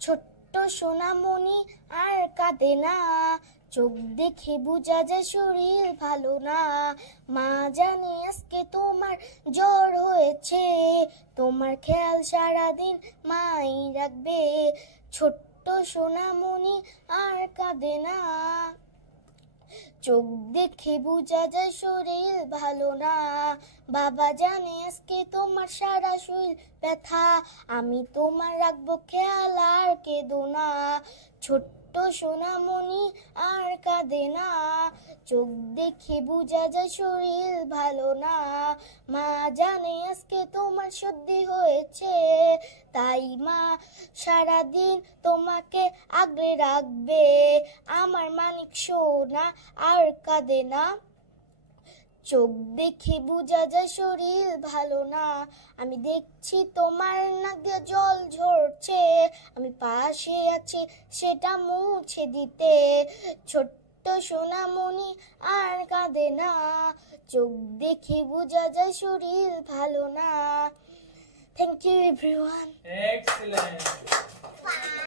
ছোট্ট সোনামণি আর কাঁদে না, চোখ দেখে বোঝা যায় শরীর ভালো না। মা জানে আজকে তোমার জ্বর হয়েছে, তোমার খেয়াল সারাদিন মাই রাখবে। ছোট্ট সোনামণি আর কাঁদে না, চোখ দেখে বোঝা যায় শরীর ভালো না। বাবা জানে আজকে তোমার সারা শরীর ব্যথা, আমি তোমার রাখবো খেয়াল আর কেঁদো না। ছোট্ট সোনামণি আর কাঁদে না, চোখ দেখে বোঝা যায় শরীর ভালো না। মা জানে আজকে তোমার সর্দি হয়েছে, তাই মা সারাদিন তোমাকে আগলে রাখবে। আমার মানিক সোনা আর কাঁদে না, চোখ দেখে বোঝা যায় শরীর ভালো না। আমি দেখছি তোমার নাকে জল ঝরছে, আমি পাশে আছি সেটা মুছে দিতে। ছোট্ট সোনামণি আর কাঁদে না, চোখ দেখে বোঝা যায় শরীর ভালো না। Thank you everyone. Excellent.